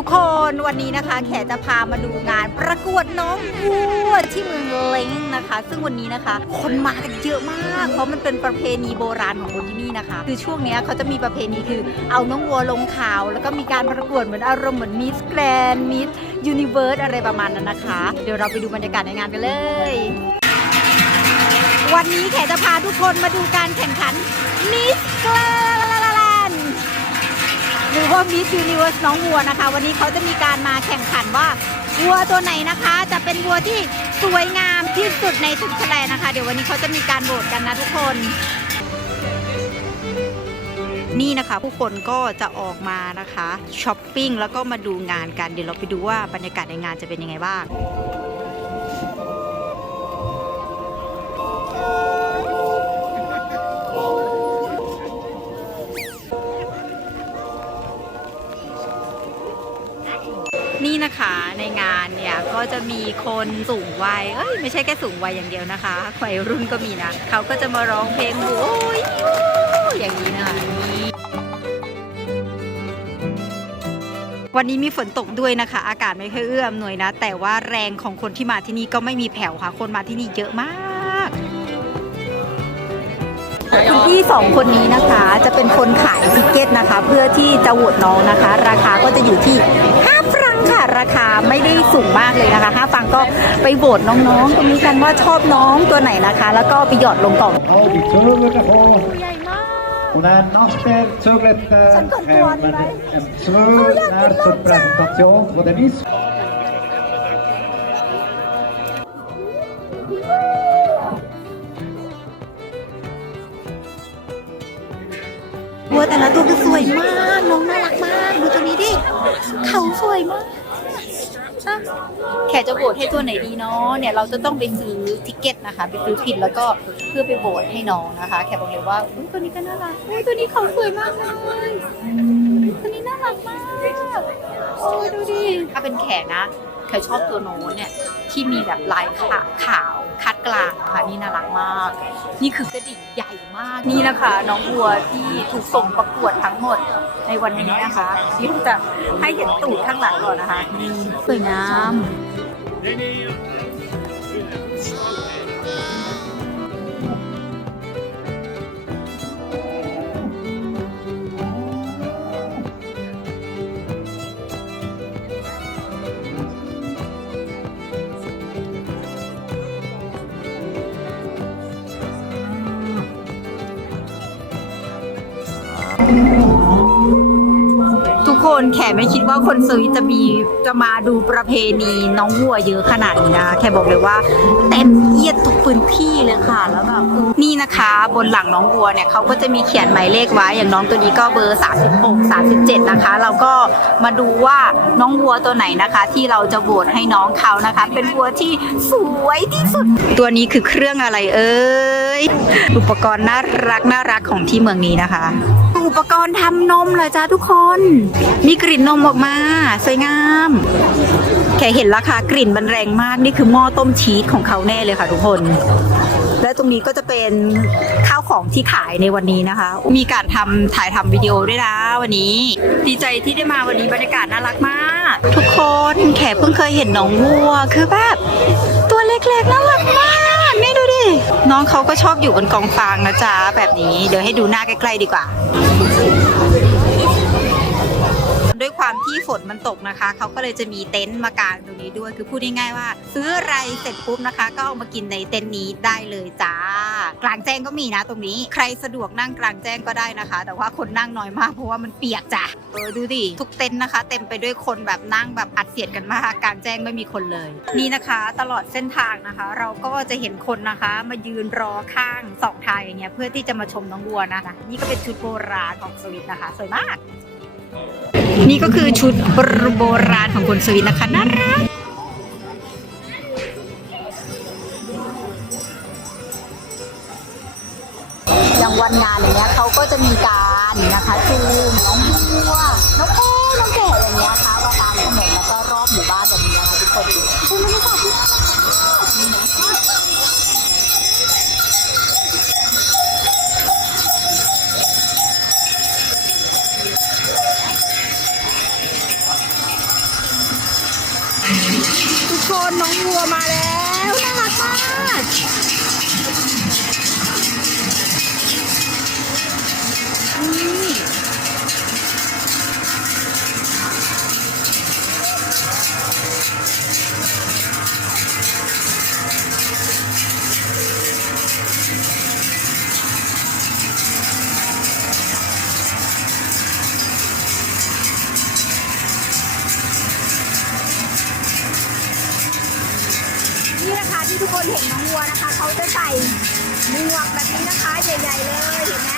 ทุกคนวันนี้นะคะ แขกจะพามาดูงานประกวดน้องวัวที่เมืองเล้งนะคะ ซึ่งวันนี้นะคะ คนมากันเยอะมาก เพราะมันเป็นประเพณีโบราณของคนที่นี่นะคะ คือช่วงเนี้ยเขาจะมีประเพณีคือเอาน้องวัวลงขาว แล้วก็มีการประกวดเหมือนอารมณ์เหมือนมิสแกรนมิสยูนิเวิร์สอะไรประมาณนั้นนะคะ เดี๋ยวเราไปดูบรรยากาศในงานกันเลย วันนี้แขกจะพาทุกคนมาดูการแข่งขันมิสแกรน รือว่า Miss Universe น้องวัวนะคะ วันนี้เขาจะมีการมาแข่งขันว่าวัวตัวไหนนะคะ จะเป็นวัวที่สวยงามที่สุดในทุกแฉลนะคะ เดี๋ยววันนี้เขาจะมีการโหวตกันนะทุกคน นี่นะคะ ผู้คนก็จะออกมานะคะช้อปปิ้งแล้วก็มาดูงานกันเดี๋ยวเราไปดูว่าบรรยากาศในงานจะเป็นยังไงบ้าง นี่นะคะในงานเนี่ยก็จะมีคนสูงวัยเอ้ยไม่ใช่แค่สูงวัยอย่างเดียวนะคะวัยรุ่นก็มีนะเขาก็จะมาร้องเพลงโอ้ยอย่างนี้นะคะวันนี้มีฝนตกด้วยนะคะ อากาศไม่ค่อยเอื้ออำนวยนะ แต่ว่าแรงของคนที่มาที่นี่ก็ไม่มีแผ่วค่ะ คนมาที่นี่เยอะมากคุณพี่สองคนนี้นะคะ จะเป็นคนขายทิเกตนะคะ เพื่อที่จะโหวตน้องนะคะ ราคาก็จะอยู่ที่5ฟรัง ค่ะ ราคาไม่ได้สูงมากเลยนะคะ5ฟรังก็ไปโหวตน้องๆตรงนี้กันว่าชอบน้องตัวไหนนะคะ แล้วก็ไปหยอดลงกล่อง Ja, vi tugget på. ใหญ่มาก Och det är nachspiel, tugget Sen kom en, Tuan i vei. en svår nærpresentasjon for det vis. วัวแต่ละตัวก็สวยมาก น้องน่ารักมาก ตัวนี้ดิ เขาสวยมากอะแขกจะโหวตให้ตัวไหนดีเนาะเนี่ยเราจะต้องไปซื้อทิเก็ตนะคะ ไปซื้อผิดแล้วก็เพื่อไปโหวตให้น้องนะคะ แขกบอกเลยว่าอุ๊ยตัวนี้ก็น่ารักอุ๊ยตัวนี้เขาสวยมากเลยตัวนี้น่ารักมากโอ้ยดูดิถ้าเป็นแขกนะแขกชอบตัวโน้นเนี่ยที่มีแบบลายขาขาวคัดกลางนะคะนี่น่ารักมาก นี่คือกระดิ่งใหญ่มากนี่นะคะ น้องวัวที่ถูกส่งประกวดทั้งหมด ในวันนี้นะคะที่จะให้เห็นตูดข้างหลังก่อนนะคะสวยงาม คนแขไม่คิดว่าคนสวิตจะมีจะมาดูประเพณีน้องวัวเยอะขนาดนี้นะ แขบอกเลยว่าเต็มเอียดทุกพื้นที่เลยค่ะ แล้วแบบนี่นะคะ บนหลังน้องวัวเนี่ยเขาก็จะมีเขียนหมายเลขไว้ อย่างน้องตัวนี้ก็เบอร์ 36 37 นะคะ เราก็มาดูว่าน้องวัวตัวไหนนะคะ ที่เราจะโหวตให้น้องเขานะคะ เป็นวัวที่สวยที่สุด ตัวนี้คือเครื่องอะไรเอ่ย อุปกรณ์น่ารักน่ารักของที่เมืองนี้นะคะ อุปกรณ์ทำนมเหรอจ้าทุกคน มีกลิ่นนมออกมา สวยงาม แค่เห็นราคากลิ่นมันแรงมาก นี่คือหม้อต้มชีสของเขาแน่เลยค่ะทุกคนและตรงนี้ก็จะเป็นข้าวของที่ขายในวันนี้นะคะ มีการทำถ่ายทำวิดีโอด้วยนะวันนี้ ดีใจที่ได้มาวันนี้บรรยากาศน่ารักมาก ทุกคนแขกเพิ่งเคยเห็นน้องวัว คือแบบ ตัวเล็กๆน่ารักมากนี่ดู น้องเขาก็ชอบอยู่บนกองฟางนะจ๊ะแบบนี้ เดี๋ยวให้ดูหน้าใกล้ๆดีกว่า ฝนมันตกนะคะ เขาก็เลยจะมีเต็นท์มากางตรงนี้ด้วย คือพูดง่ายๆว่า ซื้ออะไรเสร็จปุ๊บนะคะ ก็เอามากินในเต็นท์นี้ได้เลยจ้า กลางแจ้งก็มีนะตรงนี้ ใครสะดวกนั่งกลางแจ้งก็ได้นะคะ แต่ว่าคนนั่งน้อยมากเพราะว่ามันเปียกจ้ะ เออดูดิทุกเต็นท์นะคะ เต็มไปด้วยคนแบบนั่งแบบอัดเสียดกันมากกลางแจ้งไม่มีคนเลย นี่นะคะตลอดเส้นทางนะคะ เราก็จะเห็นคนนะคะ มายืนรอข้างสองทางอย่างเงี้ยเพื่อที่จะมาชมน้องวัวนะคะนี่ก็เป็นชุดโบราณของสวิตนะคะ สวยมาก นี่ก็คือชุดโบราณของคนสวิตนะคะน่ารักอย่างวันงานอย่างเงี้ยเขาก็จะมีการนะคะจูงน้องวัวน้องโอ้น้องแกะอย่างเงี้ยค่ะว่าตามถนน ทุกคนน้องวัวมาแล้วน่ารักมาก นะคะที่ทุกคนเห็นน้องวัวนะคะ เขาจะใส่หมวกแบบนี้นะคะใหญ่ๆเลยเห็นไหม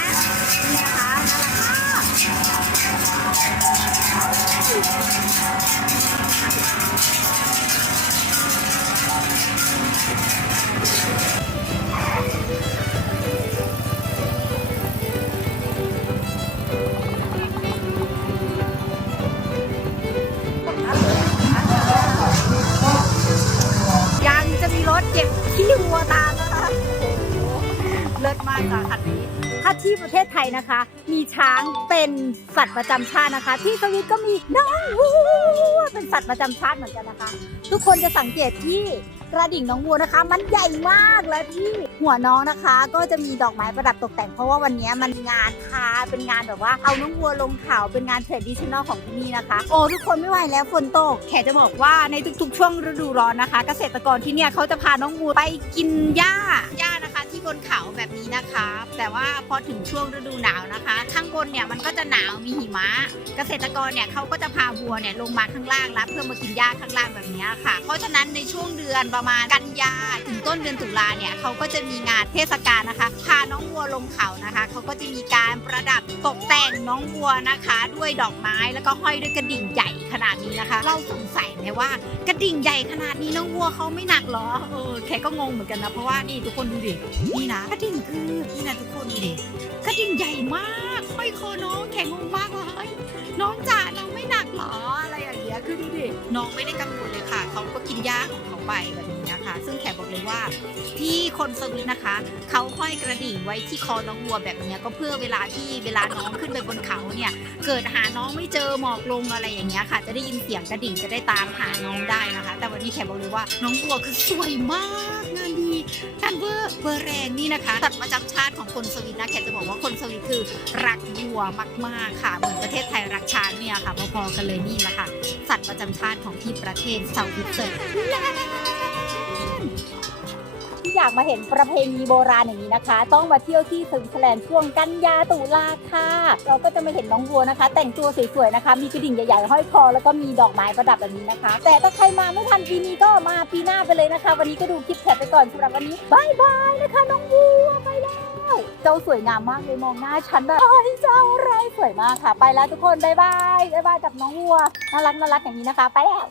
นี่นะคะน่ารักมาก ที่ประเทศไทยนะคะ มีช้างเป็นสัตว์ประจำชาตินะคะ ที่สวิตก็มีน้องวัวเป็นสัตว์ประจำชาติเหมือนกันนะคะ ทุกคนจะสังเกตที่กระดิ่งน้องวัวนะคะ มันใหญ่มากและที่หัวน้องนะคะ ก็จะมีดอกไม้ประดับตกแต่งเพราะว่าวันนี้มันงานคาเป็นงานแบบว่าเอาน้องวัวลงเขาเป็นงานเทรดิชันแนลของที่นี่นะคะ โอ้ทุกคนไม่ไหวแล้วฝนตกแขกจะบอกว่าในทุกๆ ช่วงฤดูร้อนนะคะ เกษตรกรที่เนี่ยเขาจะพาน้องวัวไปกินหญ้าหญ้า นะคะที่บนเขาแบบนี้นะคะ แต่ว่าพอถึงช่วงฤดูหนาวนะคะ ข้างบนเนี่ยมันก็จะหนาวมีหิมะ เกษตรกรเนี่ยเขาก็จะพาวัวเนี่ยลงมาข้างล่างแล้วเพื่อมากินหญ้าข้างล่างแบบนี้ค่ะ เพราะฉะนั้นในช่วงเดือนประมาณกันยาถึงต้นเดือนตุลาเนี่ยเขาก็จะมีงานเทศกาลนะคะ พาน้องวัวลงเขานะคะเขาก็จะมีการประดับตกแต่งน้องวัวนะคะ ด้วยดอกไม้แล้วก็ห้อยด้วยกระดิ่งใหญ่ขนาดนี้นะคะ เราสงสัยไหมว่ากระดิ่งใหญ่ขนาดนี้น้องวัวเขาไม่หนักเหรอเออแขกก็งงเหมือนกันนะเพราะว่านี่ทุกคนดูดินี่นะกระดิ่งคือนี่นะทุกคนดูดิกระดิ่งใหญ่มาก น้องไม่ได้กังวลเลยค่ะ เขาก็กินหญ้าของเขาไปแบบนี้นะคะ ซึ่งแขกบอกเลยว่า ที่คนสวิตนะคะ เขาห้อยกระดิ่งไว้ที่คอน้องวัวแบบนี้ก็เพื่อเวลาที่เวลาน้องขึ้นไปบนเขาเนี่ย เกิดหาน้องไม่เจอหมอกลงอะไรอย่างเงี้ยค่ะ จะได้ยินเสียงกระดิ่งจะได้ตามหาน้องได้นะคะ แต่วันนี้แขกบอกเลยว่าน้องวัวคือสวยมากงานดีการเบอร์เบอร์แรงนี่นะคะสัตว์ประจำชาติของคนสวิตนะแขกจะบอกว่าคนสวิตคือรักวัวมากๆค่ะเหมือนประเทศไทยรักช้างเนี่ยค่ะพอๆกันเลยนี่แหละค่ะ สัตว์ประจำชาติของที่ประเทศเซาท์วิเซอร์ อยากมาเห็นประเพณีโบราณอย่างนี้นะคะ ต้องมาเที่ยวที่สวิตเซอร์แลนด์ช่วงกันยาตุลาค่ะ เราก็จะมาเห็นน้องวัวนะคะ แต่งตัวสวยๆนะคะ มีกระดิ่งใหญ่ๆห้อยคอแล้วก็มีดอกไม้ประดับแบบนี้นะคะ แต่ถ้าใครมาไม่ทันปีนี้ก็มาปีหน้าไปเลยนะคะ วันนี้ก็ดูคลิปแคปไปก่อนสำหรับวันนี้บายบายนะคะ น้องวัวไปแล้วเจ้าสวยงามมากเลยมองหน้าฉันแบบเฮ้ยเจ้าอะไรสวยมากค่ะ ไปแล้วทุกคนบายบายบายบายกับน้องวัวน่ารักน่ารักอย่างนี้นะคะ ไปแล้ว